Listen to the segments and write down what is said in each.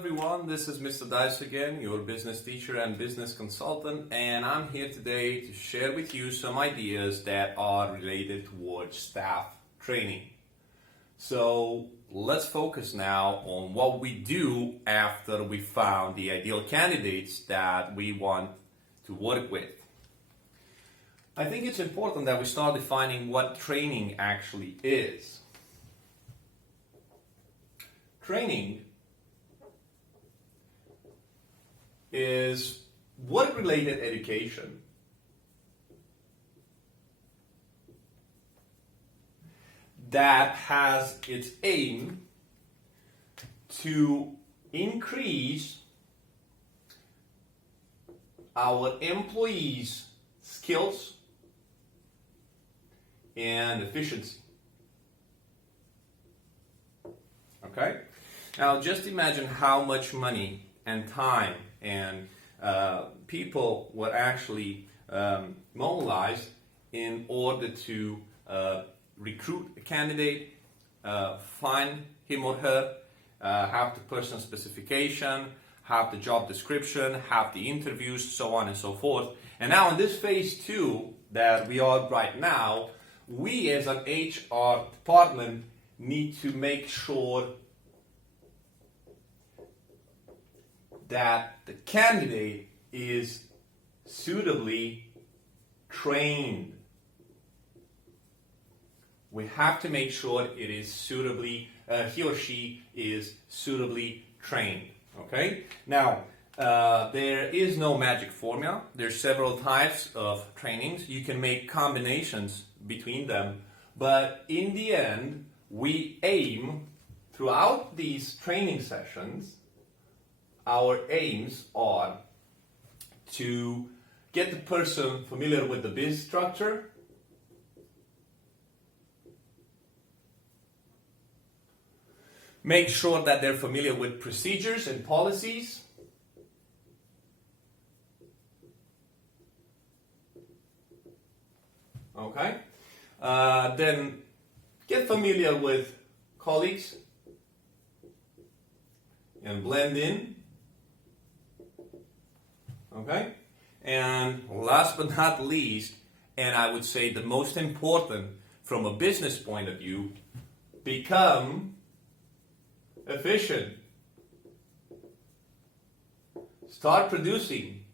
Everyone, this is Mr. Dice again, your business teacher and business consultant, and I'm here today to share with you some ideas that are related towards staff training. So let's focus now on what we do after we found the ideal candidates that we want to work with. I think it's important that we start defining what training actually is. Training is work-related education that has its aim to increase our employees' skills and efficiency. Okay? Now just imagine how much money and time and people were actually mobilized in order to recruit a candidate, find him or her, have the person specification, have the job description, have the interviews, so on and so forth. And now in this phase 2 that we are right now, we as an HR department need to make sure that the candidate is suitably trained. We have to make sure it is suitably, he or she is suitably trained. Okay? Now, there is no magic formula. There's several types of trainings. You can make combinations between them, but in the end, we aim throughout these training sessions. Our aims are to get the person familiar with the biz structure, make sure that they're familiar with procedures and policies, okay? Then get familiar with colleagues and blend in. Okay? And last but not least, and I would say the most important from a business point of view, become efficient. Start producing.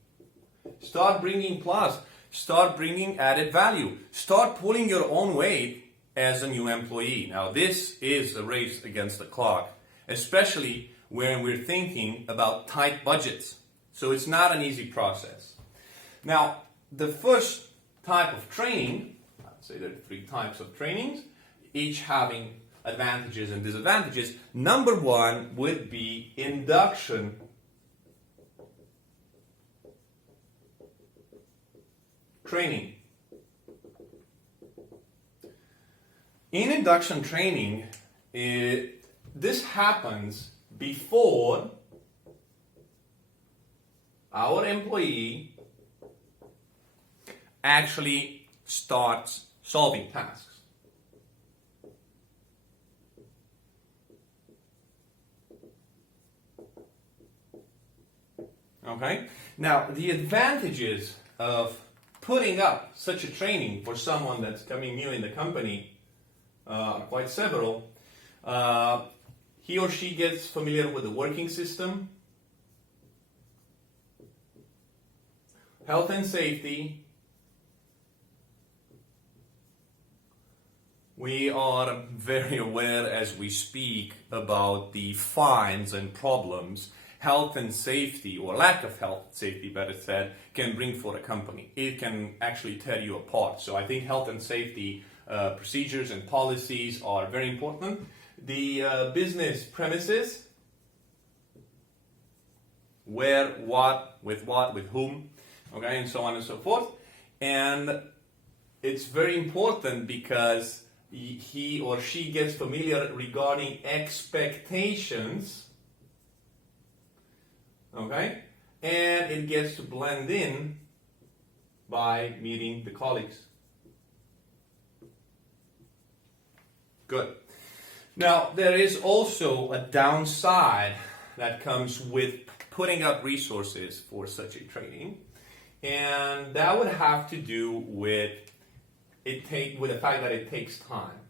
Start bringing plus. Start bringing added value. Start pulling your own weight as a new employee. Now this is a race against the clock, especially when we're thinking about tight budgets. So it's not an easy process. Now, the first type of training, I'd say there are 3 types of trainings, each having advantages and disadvantages. Number 1 would be induction training. In induction training, this happens before our employee actually starts solving tasks. Okay? Now, the advantages of putting up such a training for someone that's coming new in the company are quite several. He or she gets familiar with the working system, health and safety. We are very aware as we speak about the fines and problems health and safety, or lack of health and safety, better said, can bring for a company. It can actually tear you apart. So I think health and safety procedures and policies are very important. The business premises, where, what, with whom, okay, and so on and so forth. And it's very important because he or she gets familiar regarding expectations, okay, and it gets to blend in by meeting the colleagues. Good. Now, there is also a downside that comes with putting up resources for such a training, and that would have to do with the fact that it takes time.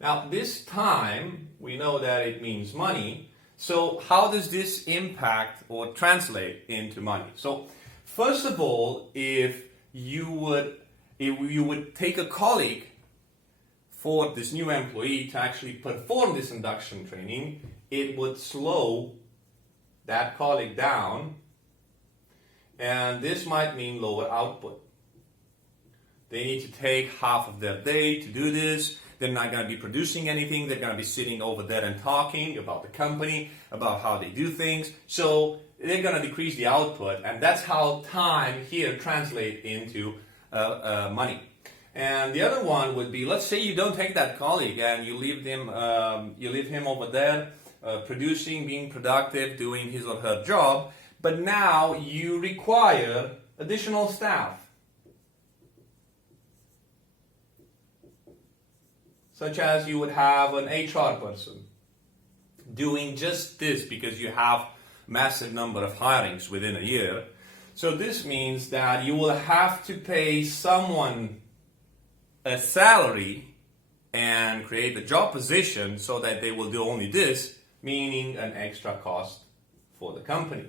Now, this time, we know that it means money. So how does this impact or translate into money? So first of all, if you would take a colleague for this new employee to actually perform this induction training, it would slow that colleague down, and this might mean lower output. They need to take half of their day to do this. They're not going to be producing anything. They're going to be sitting over there and talking about the company, about how they do things. So they're going to decrease the output, and that's how time here translates into money. And the other one would be, let's say you don't take that colleague and you leave him over there producing, being productive, doing his or her job, but now you require additional staff. Such as you would have an HR person doing just this because you have massive number of hirings within a year. So this means that you will have to pay someone a salary and create a job position so that they will do only this, meaning an extra cost for the company.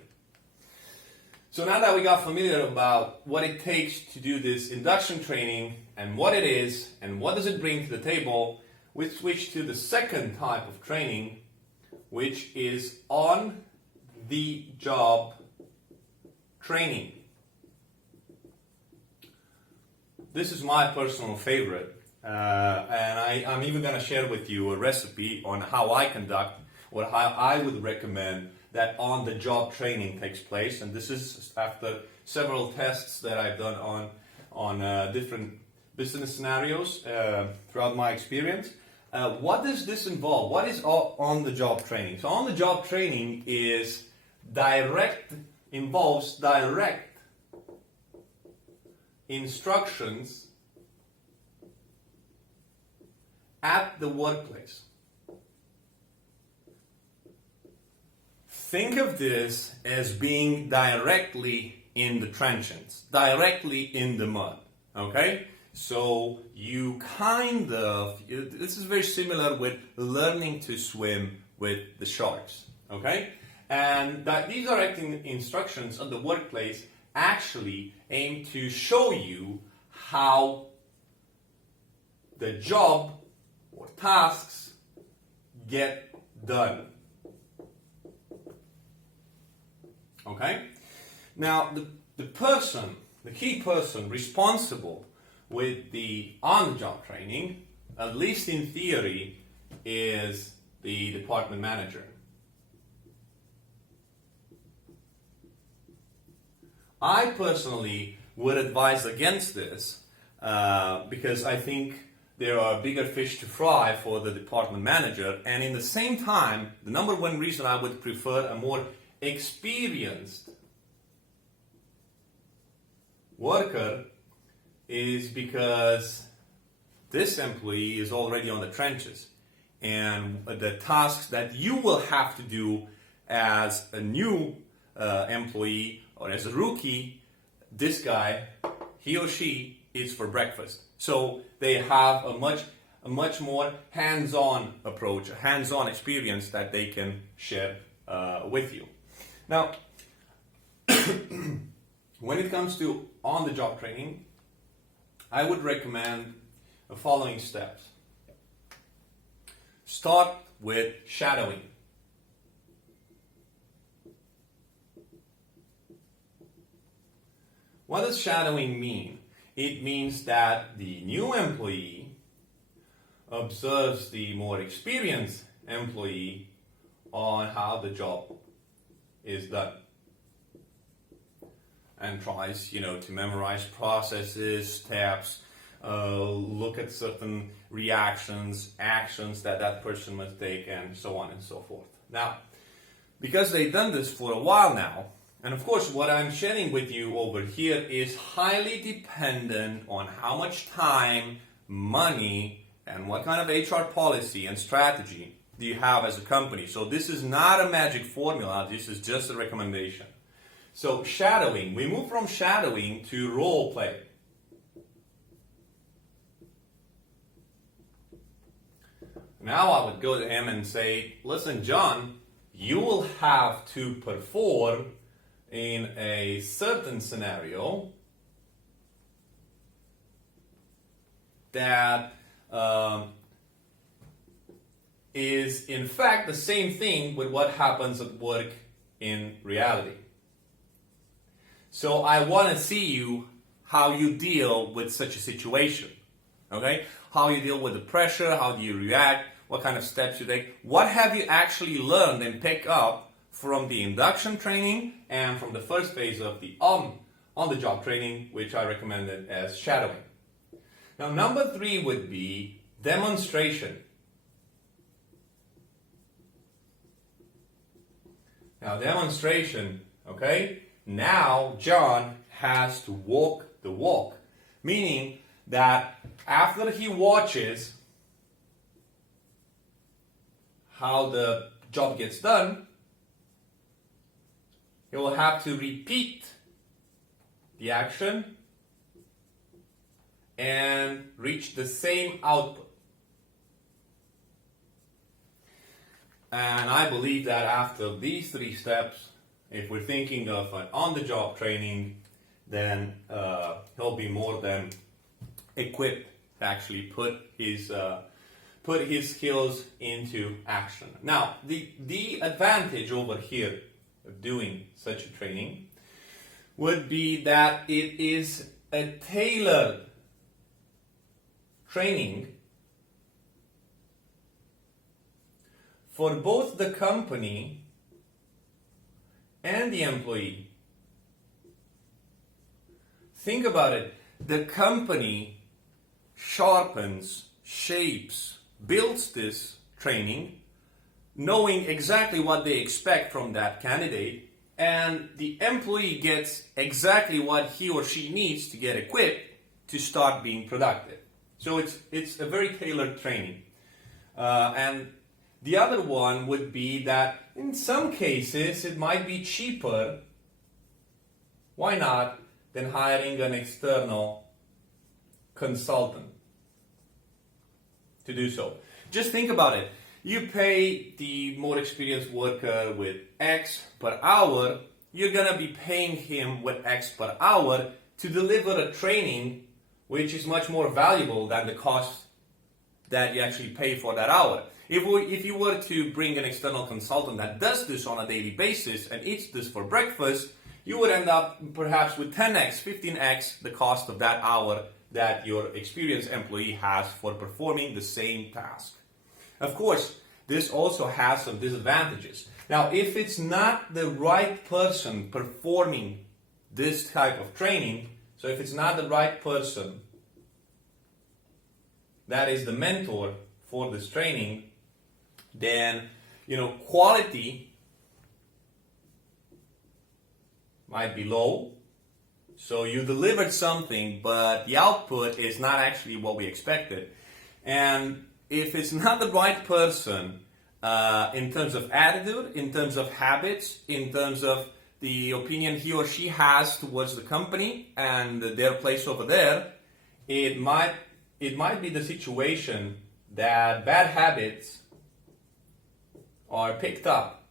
So now that we got familiar about what it takes to do this induction training and what it is and what does it bring to the table, we switch to the second type of training, which is on the job training. This is my personal favorite, and I'm even going to share with you a recipe on how I conduct or how I would recommend that on-the-job training takes place. And this is after several tests that I've done on different business scenarios throughout my experience. What does this involve? What is on-the-job training? So on-the-job training involves direct instructions at the workplace. Think of this as being directly in the trenches, directly in the mud, okay? So you this is very similar with learning to swim with the sharks, okay? And these direct instructions on the workplace actually aim to show you how the job or tasks get done. Okay? Now, the key person responsible with the on-the-job training, at least in theory, is the department manager. I personally would advise against this because I think there are bigger fish to fry for the department manager, and in the same time, the number one reason I would prefer a more experienced worker is because this employee is already on the trenches, and the tasks that you will have to do as a new employee or as a rookie, this guy, he or she, is for breakfast. So they have a much more hands-on approach, a hands-on experience that they can share with you. Now, when it comes to on-the-job training, I would recommend the following steps. Start with shadowing. What does shadowing mean? It means that the new employee observes the more experienced employee on how the job is done and tries, to memorize processes, steps, look at certain reactions, actions that person must take, and so on and so forth. Now, because they've done this for a while now, and of course what I'm sharing with you over here is highly dependent on how much time, money, and what kind of HR policy and strategy do you have as a company? So this is not a magic formula, this is just a recommendation. So shadowing, we move from shadowing to role play. Now I would go to him and say, listen, John, you will have to perform in a certain scenario that is in fact the same thing with what happens at work in reality. So I want to see you how you deal with such a situation. Okay? How you deal with the pressure, how do you react, what kind of steps you take, what have you actually learned and picked up from the induction training and from the first phase of the on-the-job training, which I recommended as shadowing. Now, number 3 would be demonstration. Now, demonstration, okay? Now, John has to walk the walk, meaning that after he watches how the job gets done, he will have to repeat the action and reach the same output. And I believe that after these 3 steps, if we're thinking of an on-the-job training, then he'll be more than equipped to actually put his skills into action. Now, the advantage over here of doing such a training would be that it is a tailored training for both the company and the employee. Think about it. The company sharpens, shapes, builds this training, knowing exactly what they expect from that candidate, and the employee gets exactly what he or she needs to get equipped to start being productive. So it's a very tailored training. And the other one would be that in some cases it might be cheaper, why not, than hiring an external consultant to do so. Just think about it. You pay the more experienced worker with X per hour, you're going to be paying him with X per hour to deliver a training which is much more valuable than the cost that you actually pay for that hour. If you were to bring an external consultant that does this on a daily basis and eats this for breakfast, you would end up perhaps with 10x, 15x the cost of that hour that your experienced employee has for performing the same task. Of course, this also has some disadvantages. Now, if it's not the right person performing this type of training, so if it's not the right person that is the mentor for this training, then, quality might be low. So you delivered something, but the output is not actually what we expected. And if it's not the right person in terms of attitude, in terms of habits, in terms of the opinion he or she has towards the company and their place over there, it might be the situation that bad habits are picked up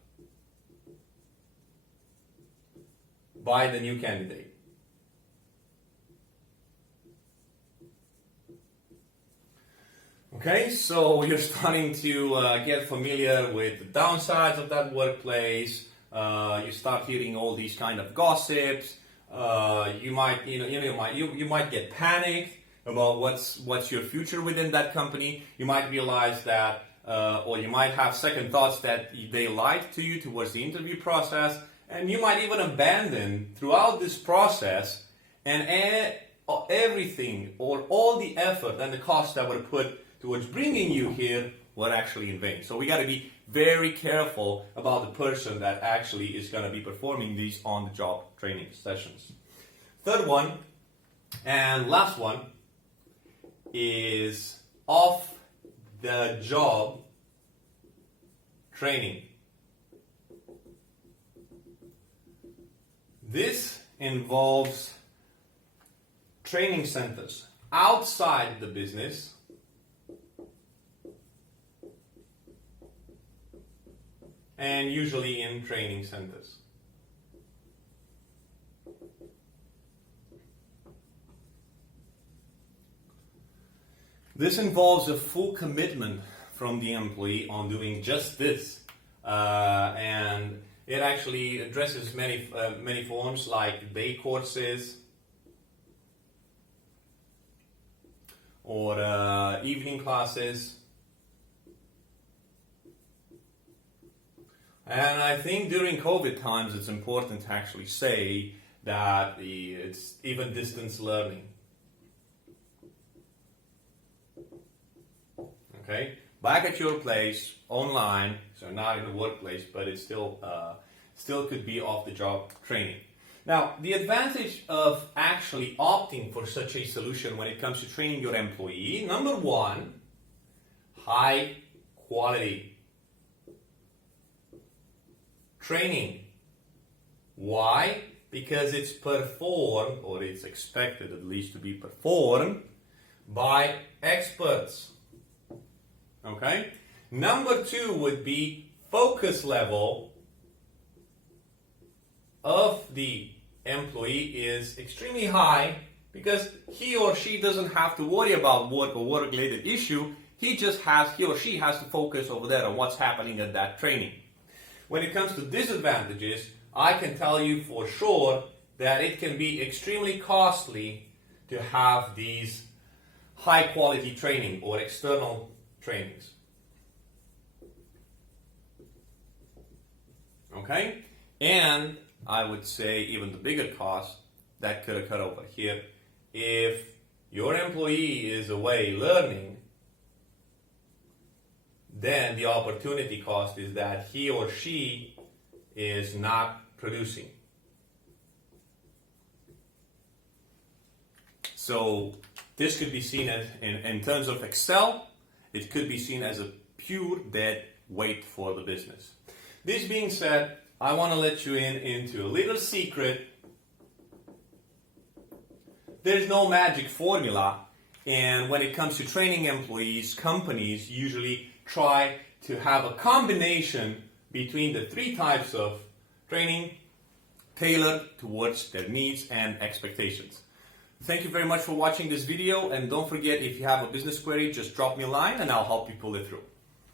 by the new candidate. Okay, so you're starting to get familiar with the downsides of that workplace. You start hearing all these kind of gossips. You might get panicked about what's your future within that company. You might realize that, or you might have second thoughts that they lied to you towards the interview process, and you might even abandon throughout this process and everything or all the effort and the cost that were put towards bringing you here were actually in vain. So we got to be very careful about the person that actually is going to be performing these on-the-job training sessions. Third one and last one is off-the-job Training. This involves training centers outside the business and usually in training centers. This involves a full commitment from the employee on doing just this, and it actually addresses many forms like day courses or evening classes. And I think during COVID times it's important to actually say that it's even distance learning. Okay, back at your place, online, so not in the workplace, but it still could be off-the-job training. Now, the advantage of actually opting for such a solution when it comes to training your employee, number one, high quality training. Why? Because it's performed, or it's expected at least to be performed, by experts. Okay? Number two would be focus level of the employee is extremely high because he or she doesn't have to worry about work or work-related issue. He or she has to focus over there on what's happening at that training. When it comes to disadvantages, I can tell you for sure that it can be extremely costly to have these high-quality training or external trainings. Okay? And I would say even the bigger cost that could occur over here, if your employee is away learning, then the opportunity cost is that he or she is not producing. So this could be seen as, in terms of Excel, it could be seen as a pure dead weight for the business. This being said, I want to let you into a little secret. There's no magic formula, and when it comes to training employees, companies usually try to have a combination between the three types of training tailored towards their needs and expectations. Thank you very much for watching this video, and don't forget, if you have a business query, just drop me a line and I'll help you pull it through.